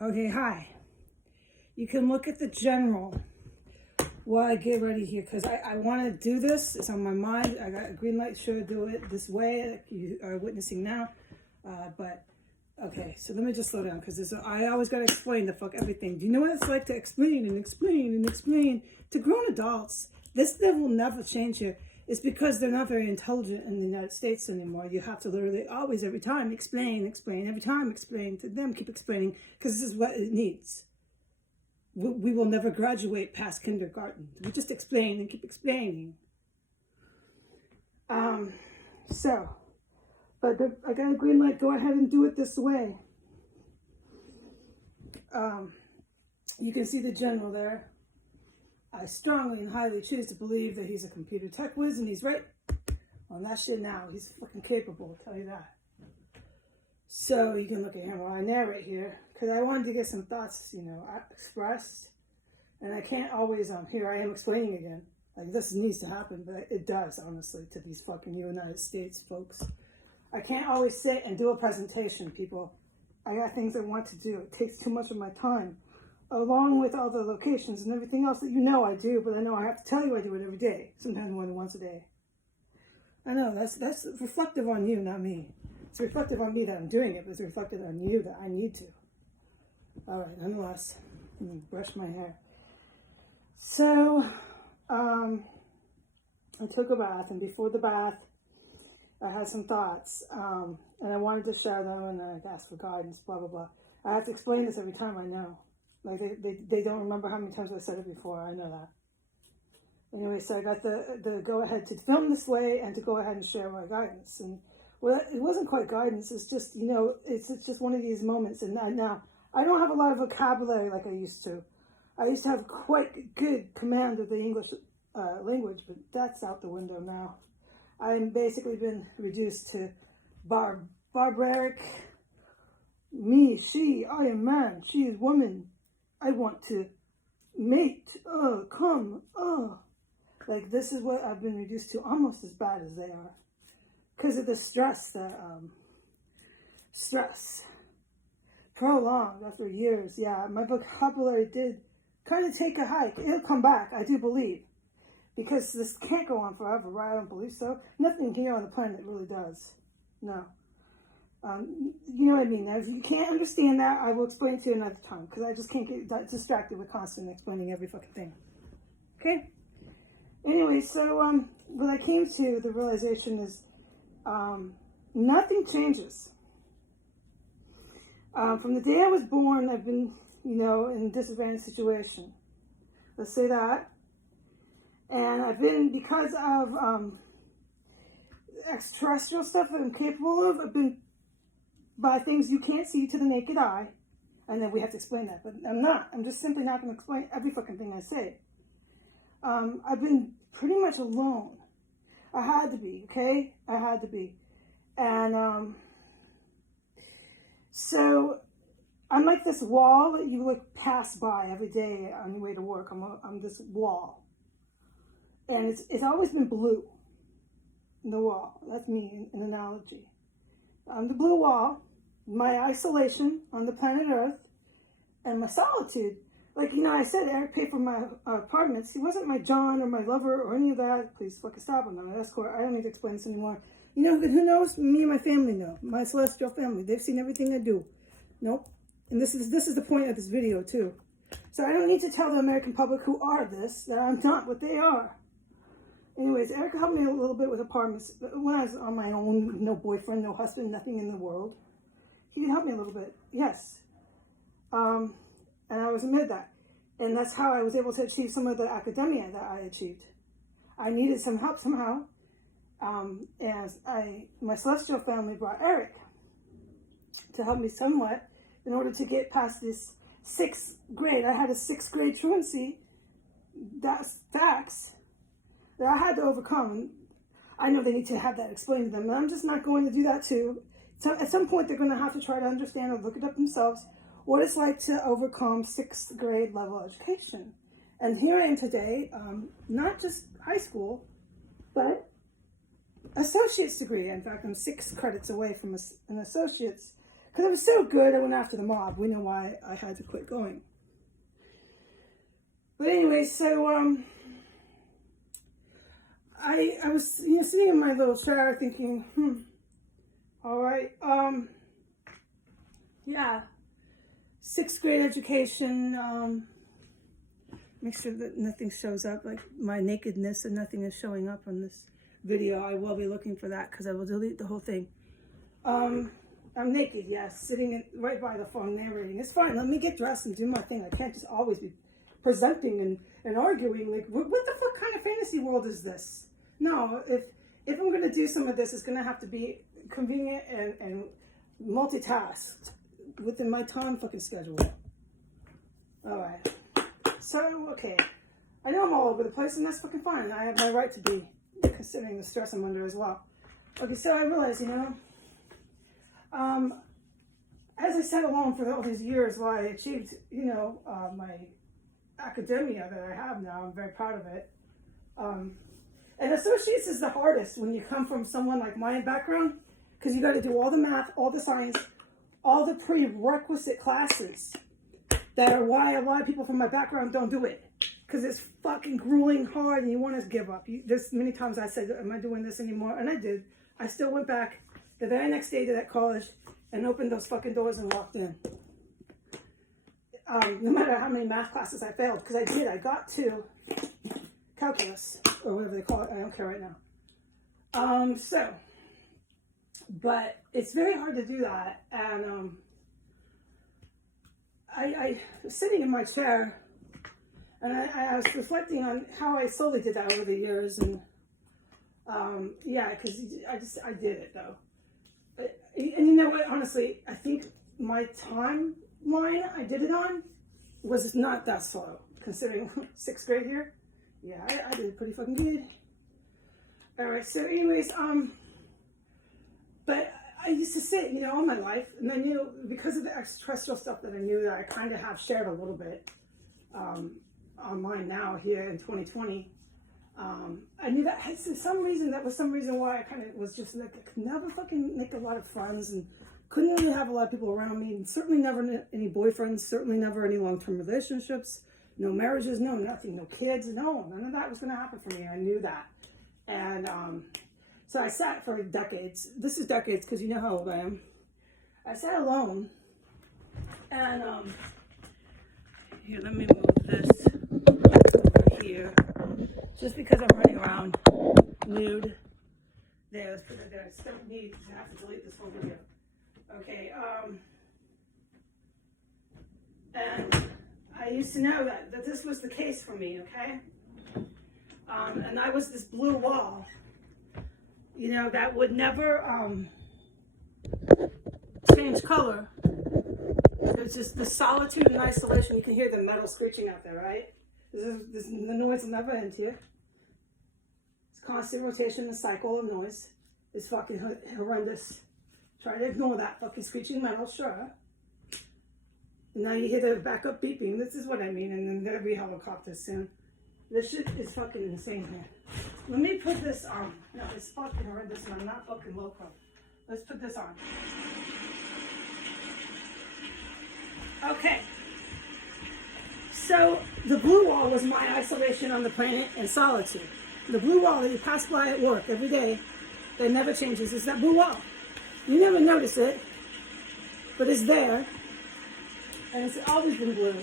Okay, hi. You can look at the general while I get ready here because I want to do this. It's on my mind. I got a green light, sure, do it this way like you are witnessing now. But okay, so let me just slow down because I always got to explain the fuck everything. Do you know what it's like to explain and explain and explain to grown adults? This will never change here. It's because they're not very intelligent in the United States anymore. You have to literally always, every time, explain, every time explain to them, keep explaining, because this is what it needs. We will never graduate past kindergarten. We just explain and keep explaining. I got a green light, go ahead and do it this way. You can see the general there. I strongly and highly choose to believe that he's a computer tech whiz, and he's right on that shit now. He's fucking capable, I'll tell you that. So you can look at him while I narrate here, because I wanted to get some thoughts, expressed. And I can't always, here I am explaining again. Like, this needs to happen, but it does, honestly, to these fucking United States folks. I can't always sit and do a presentation, people. I got things I want to do. It takes too much of my time, along with all the locations and everything else that I do, but I know I have to tell you I do it every day, sometimes more than once a day. I know, that's reflective on you, not me. It's reflective on me that I'm doing it, but it's reflective on you that I need to. All right, nonetheless, let me brush my hair. So, I took a bath, and before the bath, I had some thoughts, and I wanted to share them, and I asked for guidance, blah, blah, blah. I have to explain this every time, I know. Like, they don't remember how many times I said it before, I know that. Anyway, so I got the go-ahead to film this way and to go ahead and share my guidance. And well, it wasn't quite guidance, it's just, it's just one of these moments. And now, I don't have a lot of vocabulary like I used to. I used to have quite good command of the English language, but that's out the window now. I've basically been reduced to barbaric. Me, she, I am man, she is woman. I want to mate, come. Like, this is what I've been reduced to, almost as bad as they are. Because of the stress prolonged after years. Yeah, my vocabulary did kind of take a hike. It'll come back, I do believe. Because this can't go on forever, right? I don't believe so. Nothing here on the planet really does. No. You know what I mean? Now, if you can't understand that, I will explain it to you another time. Because I just can't get distracted with constantly explaining every fucking thing. Okay? Anyway, so what I came to, the realization is nothing changes. From the day I was born, I've been, in a disadvantaged situation. Let's say that. And I've been, because of extraterrestrial stuff that I'm capable of, I've been by things you can't see to the naked eye. And then we have to explain that. But I'm not. I'm just simply not going to explain every fucking thing I say. I've been pretty much alone. I had to be, okay? I had to be. And so I'm like this wall that you look pass by every day on your way to work. I'm this wall. And it's always been blue, the wall. That's me, an analogy. The blue wall, my isolation on the planet Earth, and my solitude. Like, I said Eric paid for my apartments. He wasn't my John or my lover or any of that. Please fucking stop him. I'm an escort. I don't need to explain this anymore. Who knows? Me and my family know. My celestial family. They've seen everything I do. Nope. And this is the point of this video, too. So I don't need to tell the American public who are this, that I'm not what they are. Anyways, Eric helped me a little bit with apartments. When I was on my own, no boyfriend, no husband, nothing in the world. He could help me a little bit, yes. And I always admit that. And that's how I was able to achieve some of the academia that I achieved. I needed some help somehow. And my celestial family brought Eric to help me somewhat in order to get past this 6th grade. I had a 6th grade truancy. That's facts that I had to overcome. I know they need to have that explained to them, and I'm just not going to do that too. So at some point, they're going to have to try to understand or look it up themselves, what it's like to overcome 6th grade level education. And here I am today, not just high school, but associate's degree. In fact, I'm 6 credits away from an associate's, Because it was so good, I went after the mob. We know why I had to quit going. But anyway, so I was sitting in my little chair thinking, all right, yeah, 6th grade education. Make sure that nothing shows up, like my nakedness, and nothing is showing up on this video. I will be looking for that because I will delete the whole thing. I'm naked, yes, sitting right by the phone narrating. It's fine. Let me get dressed and do my thing. I can't just always be presenting and arguing. Like, what the fuck kind of fantasy world is this? No, if I'm going to do some of this, it's going to have to be convenient and multitasked within my time fucking schedule. All right. So, okay, I know I'm all over the place, and that's fucking fine. I have my right to be, considering the stress I'm under as well. Okay, so I realized, as I sat alone for all these years while I achieved, my academia that I have now, I'm very proud of it. And associates is the hardest when you come from someone like my background, because you got to do all the math, all the science, all the prerequisite classes. That are why a lot of people from my background don't do it. Because it's fucking grueling hard and you want to give up. There's many times I said, am I doing this anymore? And I did. I still went back the very next day to that college and opened those fucking doors and walked in. No matter how many math classes I failed. Because I did. I got to calculus. Or whatever they call it. I don't care right now. But it's very hard to do that. And I was sitting in my chair, and I was reflecting on how I slowly did that over the years, and yeah, because I did it though. And you know what? Honestly, I think my timeline I did it on was not that slow, considering 6th grade here. Yeah, I did pretty fucking good. All right. So, anyways, but I used to sit, all my life, and then, because of the extraterrestrial stuff that I knew that I kind of have shared a little bit online now here in 2020, I knew that some reason why I kind of was just like, I could never fucking make a lot of friends and couldn't really have a lot of people around me, and certainly never any boyfriends, certainly never any long-term relationships, no marriages, no nothing, no kids, no, none of that was going to happen for me. I knew that. And, so I sat for decades. This is decades because you know how old I am. I sat alone, and here, let me move this over here, just because I'm running around nude. There, let's put it there. I don't need to have to delete this whole video. Okay. And I used to know that this was the case for me. Okay. And I was this blue wall. That would never change color. It's just the solitude and isolation. You can hear the metal screeching out there, right? The noise will never end here. It's constant rotation, the cycle of noise is fucking horrendous. Try to ignore that fucking screeching metal, sure. And now you hear the backup beeping. This is what I mean, and then there'll be helicopters soon. This shit is fucking insane here. Let me put this on. No, it's fucking horrendous and I'm not fucking loco. Let's put this on. Okay. So, the blue wall was my isolation on the planet and solitude. The blue wall that you pass by at work every day, that never changes, is that blue wall. You never notice it, but it's there. And it's always been blue.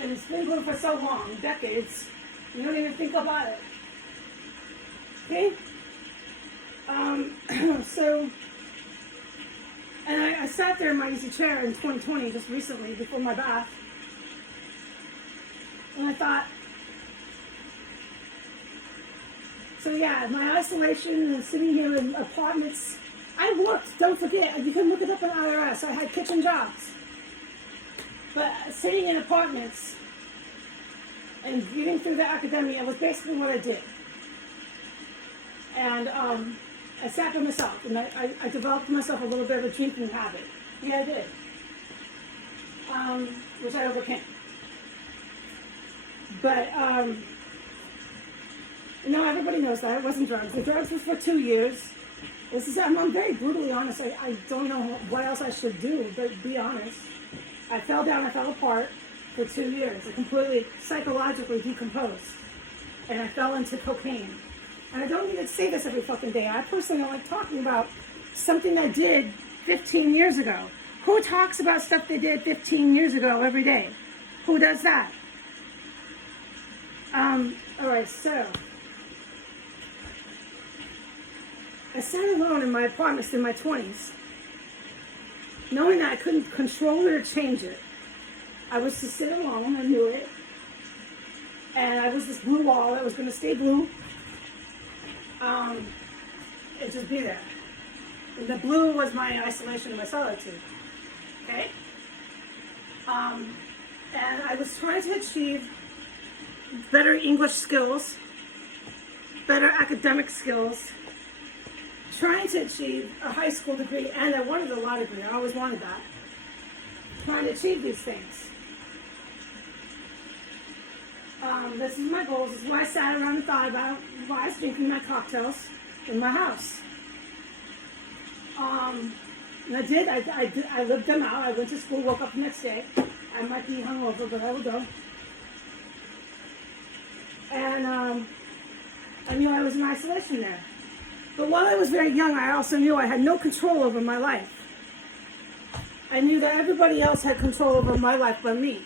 And it's been blue for so long, decades, you don't even think about it. Okay? And I sat there in my easy chair in 2020, just recently, before my bath, and I thought, so yeah, my isolation and sitting here in apartments, I worked, don't forget, you can look it up in IRS, I had kitchen jobs. But sitting in apartments and getting through the academia was basically what I did. And I sat by myself, and I developed myself a little bit of a drinking habit. Yeah, I did. Which I overcame. But, everybody knows that. It wasn't drugs. The drugs was for 2 years. I'm very brutally honest. I don't know what else I should do, but be honest. I fell down, I fell apart for 2 years. I completely psychologically decomposed. And I fell into cocaine. And I don't need to say this every fucking day. I personally don't like talking about something I did 15 years ago. Who talks about stuff they did 15 years ago every day? Who does that? Alright, so I sat alone in my apartment in my 20s, knowing that I couldn't control it or change it. I was to sit alone, I knew it. And I was this blue wall that was going to stay blue. And just be there. And the blue was my isolation and my solitude. Okay? And I was trying to achieve better English skills, better academic skills, trying to achieve a high school degree, and I wanted a law degree. I always wanted that. Trying to achieve these things. This is my goals. This is why I sat around and thought about why I was drinking my cocktails in my house. And I did. I lived them out. I went to school, woke up the next day. I might be hungover, but I would go. And I knew I was in isolation there. But while I was very young, I also knew I had no control over my life. I knew that everybody else had control over my life but me.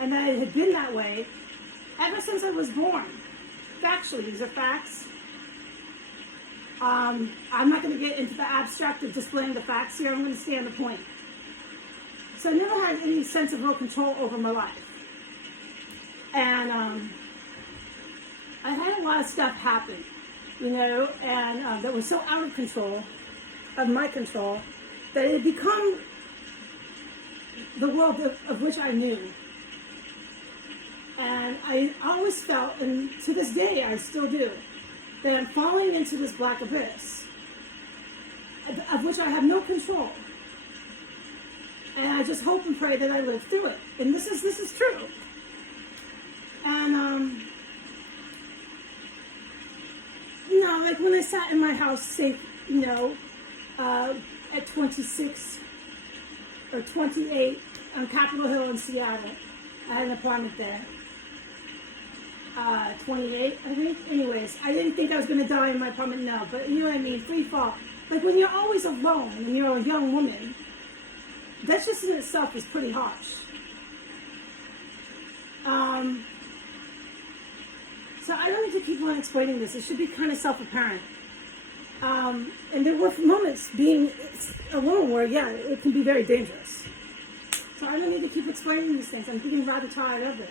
And that it had been that way ever since I was born. Factually, these are facts. I'm not going to get into the abstract of displaying the facts here. I'm going to stay on the point. So I never had any sense of real control over my life. And I had a lot of stuff happen, you know, and that was so out of control, of my control, that it had become the world of which I knew. And I always felt, and to this day I still do, that I'm falling into this black abyss, of which I have no control. And I just hope and pray that I live through it. And this is true. And, you know, like when I sat in my house, say, you know, at 26 or 28 on Capitol Hill in Seattle, I had an apartment there. 28, I think. Anyways, I didn't think I was going to die in my apartment, no, but you know what I mean, free fall. Like when you're always alone, when you're a young woman, that just in itself is pretty harsh. So I don't need to keep on explaining this. It should be kind of self-apparent. And there were moments being alone where, yeah, it can be very dangerous. So I don't need to keep explaining these things. I'm getting rather tired of it.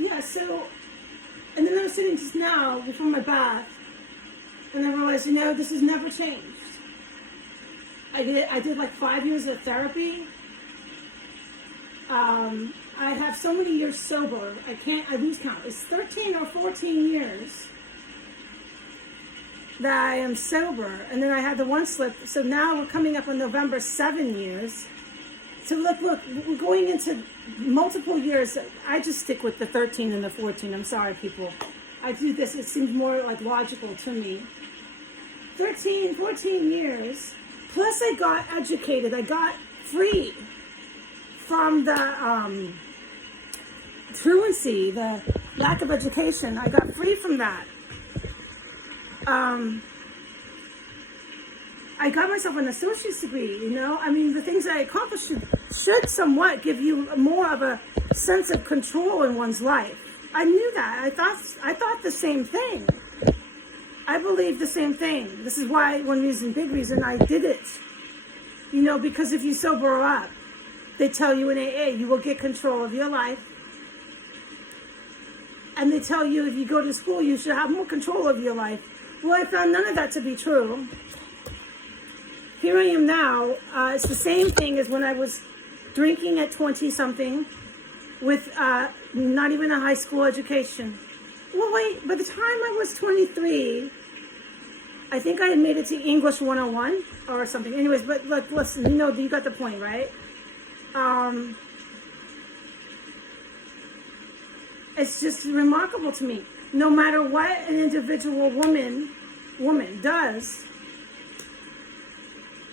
Yeah, so, and then I was sitting just now before my bath, and I realized, you know, this has never changed. I did like 5 years of therapy. I have so many years sober, I lose count. It's 13 or 14 years that I am sober, and then I had the one slip, so now we're coming up on November, 7 years. So look, we're going into multiple years. I just stick with the 13 and the 14. I'm sorry, people. I do this. It seems more like logical to me. 13, 14 years. Plus I got educated. I got free from the truancy, the lack of education. I got free from that. I got myself an associate's degree, you know? I mean, the things I accomplished should somewhat give you more of a sense of control in one's life. I knew that. I thought the same thing. I believed the same thing. This is why, one reason, big reason, I did it. You know, because if you sober up, they tell you in AA, you will get control of your life. And they tell you if you go to school, you should have more control of your life. Well, I found none of that to be true. Here I am now. It's the same thing as when I was drinking at 20-something with not even a high school education. Well, wait, by the time I was 23, I think I had made it to English 101 or something. Anyways, but look, listen, you know, you got the point, right? It's just remarkable to me. No matter what an individual woman does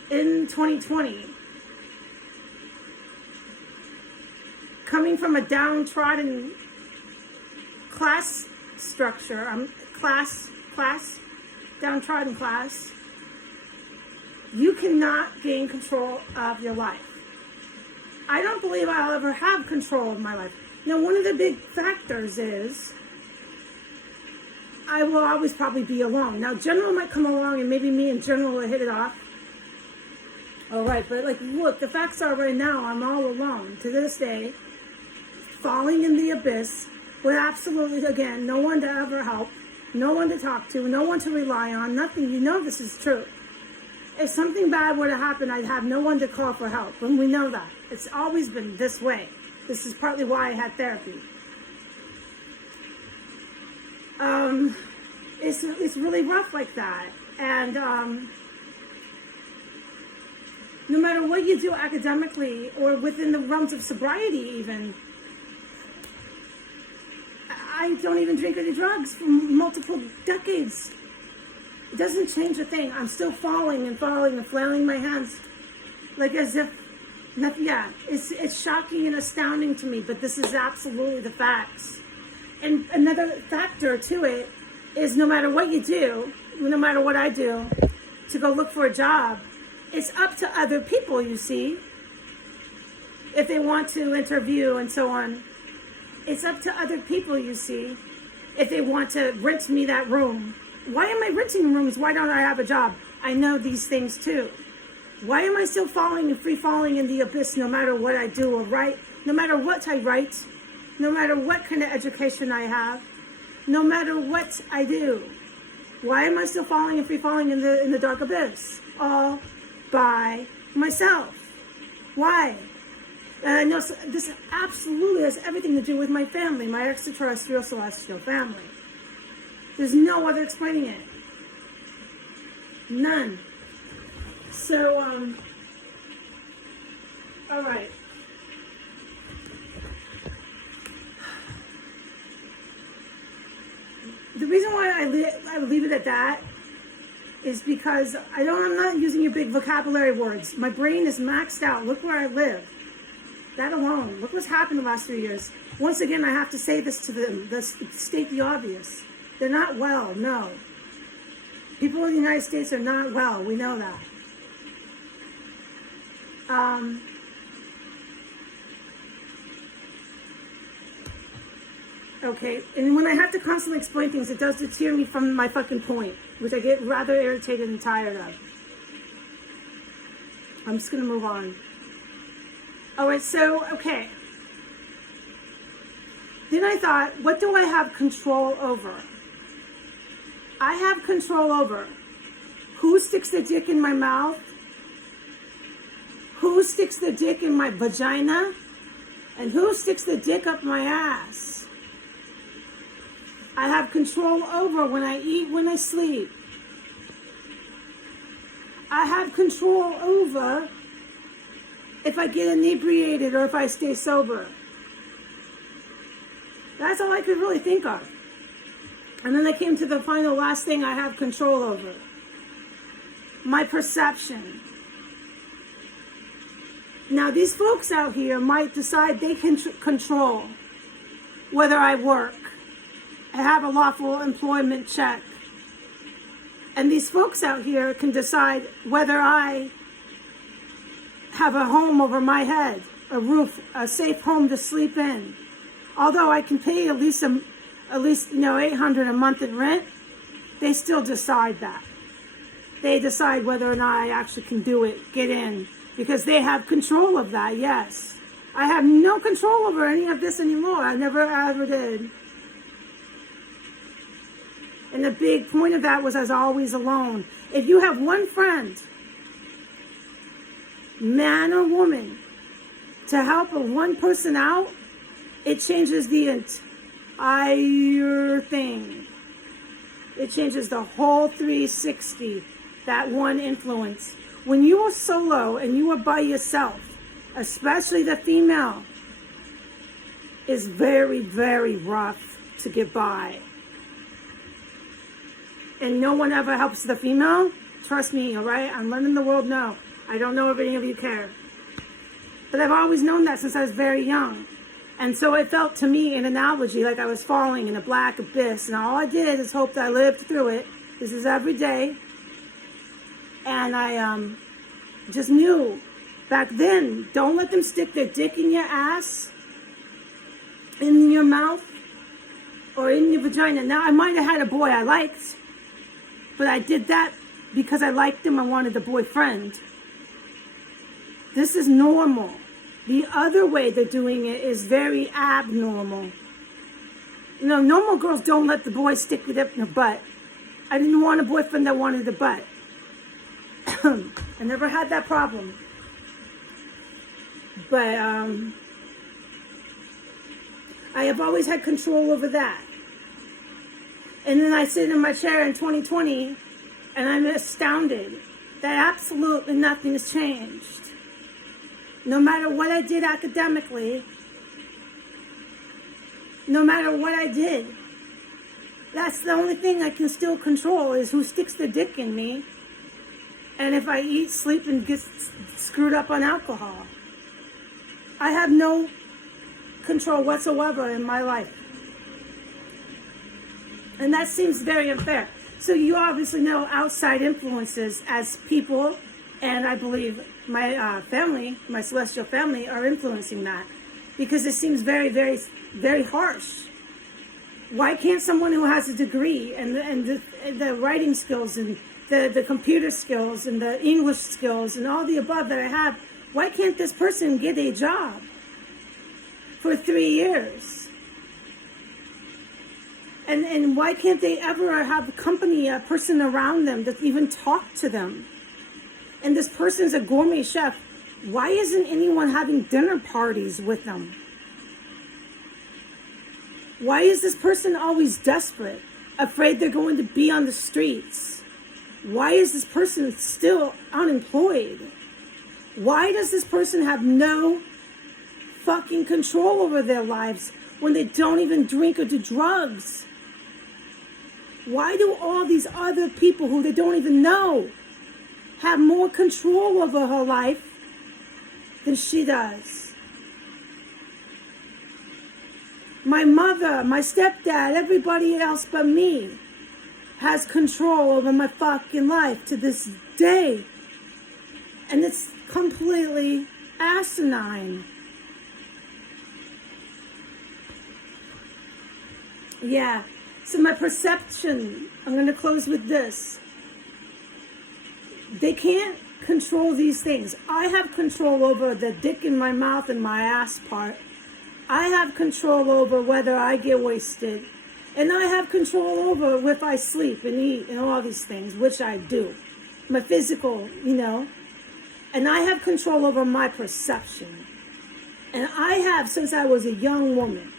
in 2020, coming from a downtrodden class structure, downtrodden class, you cannot gain control of your life. I don't believe I'll ever have control of my life. Now, one of the big factors is I will always probably be alone. Now, General might come along and maybe me and General will hit it off. All right, but like, look, the facts are right now I'm all alone to this day, falling in the abyss with absolutely, again, no one to ever help, no one to talk to, no one to rely on, nothing. You know this is true. If something bad were to happen, I'd have no one to call for help, and we know that. It's always been this way. This is partly why I had therapy. It's really rough like that, and no matter what you do academically or within the realms of sobriety even, I don't even drink any drugs for multiple decades. It doesn't change a thing. I'm still falling and flailing my hands like as if nothing. Yeah, it's shocking and astounding to me, but this is absolutely the facts. And another factor to it is no matter what you do, no matter what I do to go look for a job, it's up to other people, you see, if they want to interview and so on. It's up to other people, you see, if they want to rent me that room. Why am I renting rooms? Why don't I have a job? I know these things too. Why am I still falling and free falling in the abyss no matter what I do or write, no matter what I write, no matter what kind of education I have, no matter what I do? Why am I still falling and free falling in the dark abyss? All by myself. Why? And I know this absolutely has everything to do with my family, my extraterrestrial celestial family. There's no other explaining it. None. So, all right. The reason why I leave it at that is because I'm not using your big vocabulary words. My brain is maxed out. Look where I live. That alone. Look what's happened the last 3 years. Once again, I have to say this to them, state the obvious. They're not well, no. People in the United States are not well. We know that. Okay, and when I have to constantly explain things, it does deter me from my fucking point, which I get rather irritated and tired of. I'm just going to move on. All right, so, okay. Then I thought, what do I have control over? I have control over who sticks the dick in my mouth, who sticks the dick in my vagina, and who sticks the dick up my ass. I have control over when I eat, when I sleep. I have control over if I get inebriated or if I stay sober. That's all I could really think of. And then I came to the final last thing I have control over. My perception. Now, these folks out here might decide they can control whether I work. I have a lawful employment check. And these folks out here can decide whether I have a home over my head, a roof, a safe home to sleep in. Although I can pay at least $800 a month in rent, they still decide that. They decide whether or not I actually can do it, get in, because they have control of that, yes. I have no control over any of this anymore. I never ever did. And the big point of that was I was always alone. If you have one friend, man or woman, to help one person out, it changes the entire thing. It changes the whole 360, that one influence. When you are solo and you are by yourself, especially the female, is very, very rough to get by. And no one ever helps the female. Trust me, all right? I'm letting the world know. I don't know if any of you care. But I've always known that since I was very young. And so it felt to me an analogy like I was falling in a black abyss. And all I did is hope that I lived through it. This is every day. And I just knew back then, don't let them stick their dick in your ass, in your mouth, or in your vagina. Now, I might have had a boy I liked, but I did that because I liked him. I wanted a boyfriend. This is normal. The other way they're doing it is very abnormal. You know, normal girls don't let the boy stick it up in their butt. I didn't want a boyfriend that wanted the butt. I never had that problem. But I have always had control over that. And then I sit in my chair in 2020 and I'm astounded that absolutely nothing has changed. No matter what I did academically, no matter what I did, that's the only thing I can still control is who sticks their dick in me and if I eat, sleep, and get screwed up on alcohol. I have no control whatsoever in my life. And that seems very unfair. So you obviously know outside influences as people, and I believe my family, my celestial family, are influencing that. Because it seems very, very, very harsh. Why can't someone who has a degree and the writing skills and the computer skills and the English skills and all the above that I have, why can't this person get a job for 3 years? And why can't they ever have a company, a person around them that even talk to them? And this person's a gourmet chef. Why isn't anyone having dinner parties with them? Why is this person always desperate, afraid they're going to be on the streets? Why is this person still unemployed? Why does this person have no fucking control over their lives when they don't even drink or do drugs? Why do all these other people who they don't even know have more control over her life than she does? My mother, my stepdad, everybody else but me has control over my fucking life to this day. And it's completely asinine. Yeah. So my perception, I'm going to close with this. They can't control these things. I have control over the dick in my mouth and my ass part. I have control over whether I get wasted. And I have control over if I sleep and eat and all these things, which I do. My physical, And I have control over my perception. And I have, since I was a young woman,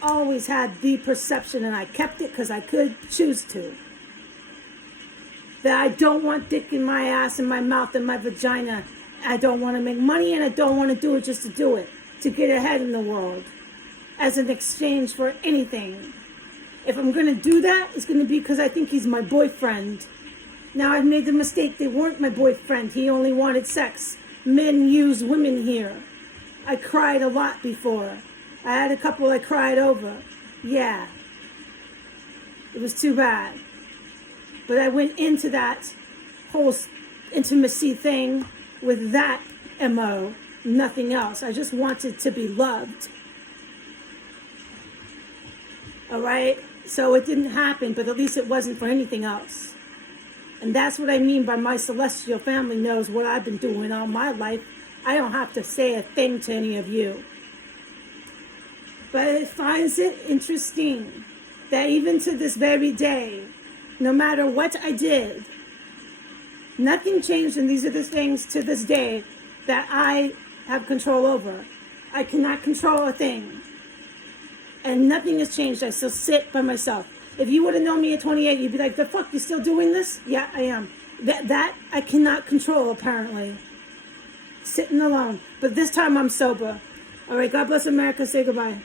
always had the perception, and I kept it because I could choose to, that I don't want dick in my ass and my mouth and my vagina. I don't want to make money, and I don't want to do it just to do it, to get ahead in the world as an exchange for anything. If I'm going to do that, it's going to be because I think he's my boyfriend. Now, I've made the mistake. They weren't my boyfriend. He only wanted sex. Men use women here. I cried a lot before. I had a couple I cried over. Yeah. It was too bad. But I went into that whole intimacy thing with that MO, nothing else. I just wanted to be loved. All right? So it didn't happen, but at least it wasn't for anything else. And that's what I mean by my celestial family knows what I've been doing all my life. I don't have to say a thing to any of you. But it finds it interesting that even to this very day, no matter what I did, nothing changed, and these are the things to this day that I have control over. I cannot control a thing. And nothing has changed. I still sit by myself. If you would have known me at 28, you'd be like, the fuck, you still doing this? Yeah, I am. That I cannot control, apparently. Sitting alone. But this time I'm sober. All right, God bless America. Say goodbye.